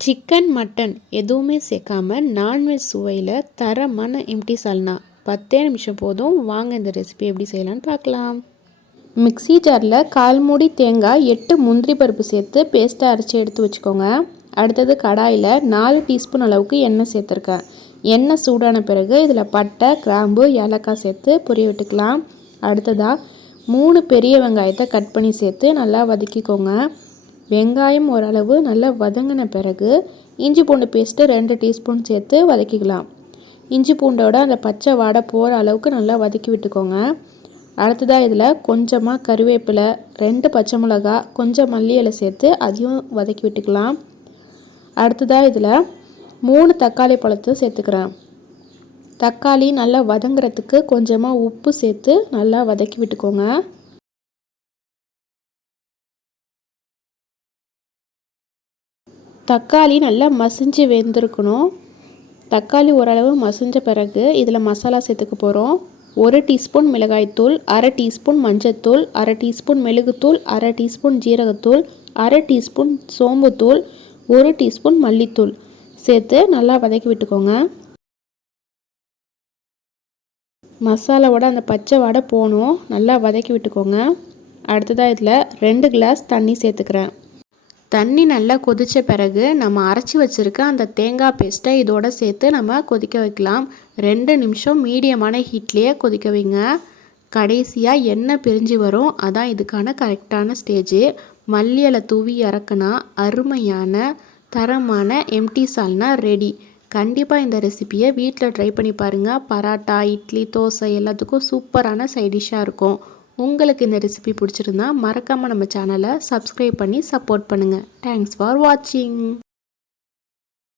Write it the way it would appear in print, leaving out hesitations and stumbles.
Chicken mutton எதுவுமே சேர்க்காம non veg சுவையில் தரமான எம்டி சால்னா 10 நிமிஷம் போதும். வாங்க இந்த ரெசிபி எப்படி செய்யலான்னு பார்க்கலாம். மிக்ஸி ஜாரில் 1/4 மூடி தேங்காய் 8 முந்திரி பருப்பு சேர்த்து பேஸ்ட்டாக அரைச்சி எடுத்து வச்சுக்கோங்க. அடுத்தது கடாயில் 4 டீஸ்பூன் அளவுக்கு எண்ணெய் சேர்த்துருக்கேன். எண்ணெய் சூடான பிறகு இதில் பட்டை, கிராம்பு, ஏலக்காய் சேர்த்து பொரிய விட்டுக்கலாம். அடுத்ததாக 3 பெரிய வெங்காயத்தை கட் பண்ணி சேர்த்து நல்லா வதக்கிக்கோங்க. வெங்காயம் ஓரளவு நல்லா வதங்கின பிறகு இஞ்சி பூண்டு பேஸ்ட்டு 2 டீஸ்பூன் சேர்த்து வதக்கிக்கலாம். இஞ்சி பூண்டோட அந்த பச்சை வாடை போகிற அளவுக்கு நல்லா வதக்கி விட்டுக்கோங்க. அடுத்ததாக இதில் கொஞ்சமாக கருவேப்பிலை, 2 பச்சை மிளகாய், கொஞ்சம் மல்லி இலை சேர்த்து அதையும் வதக்கி விட்டுக்கலாம். அடுத்ததாக இதில் 3 தக்காளி பழத்தை சேர்த்துக்கிறேன். தக்காளி நல்லா வதங்குறதுக்கு கொஞ்சமாக உப்பு சேர்த்து நல்லா வதக்கி விட்டுக்கோங்க. தக்காளி நல்லா மசிஞ்சு வெந்திருக்கணும். தக்காளி ஓரளவு மசிஞ்ச பிறகு இதில் மசாலா சேர்த்துக்க போகிறோம். 1 டீஸ்பூன் மிளகாய்த்தூள், 1/2 டீஸ்பூன் மஞ்சத்தூள், 1/2 டீஸ்பூன் மெழுகுத்தூள், 1/2 டீஸ்பூன் ஜீரகத்தூள், 1/2 டீஸ்பூன் சோம்புத்தூள், 1 டீஸ்பூன் மல்லித்தூள் சேர்த்து நல்லா வதக்கி விட்டுக்கோங்க. மசாலாவோட அந்த பச்சை வாடை போகணும். நல்லா வதக்கி விட்டுக்கோங்க. அடுத்ததாக இதில் 2 கிளாஸ் தண்ணி சேர்த்துக்கிறேன். தண்ணி நல்லா கொதித்த பிறகு நம்ம அரைச்சி வச்சுருக்க அந்த தேங்காய் பேஸ்ட்டை இதோடு சேர்த்து நம்ம கொதிக்க வைக்கலாம். 2 நிமிஷம் மீடியமான ஹீட்லேயே கொதிக்க வைங்க. கடைசியாக எண்ணெய் பிரிஞ்சு வரும். அதான் இதுக்கான கரெக்டான ஸ்டேஜு. மல்லி இலை தூவி இறக்குனா அருமையான தரமான எம்டி சால்னா ரெடி. கண்டிப்பாக இந்த ரெசிபியை வீட்டில் ட்ரை பண்ணி பாருங்கள். பராட்டா, இட்லி, தோசை எல்லாத்துக்கும் சூப்பரான சைடிஷ்ஷாக இருக்கும். உங்களுக்கு இந்த ரெசிபி பிடிச்சிருந்தா மறக்காமல் நம்ம சேனலை சப்ஸ்கிரைப் பண்ணி சப்போர்ட் பண்ணுங்கள். தேங்க்ஸ் ஃபார் வாட்சிங்.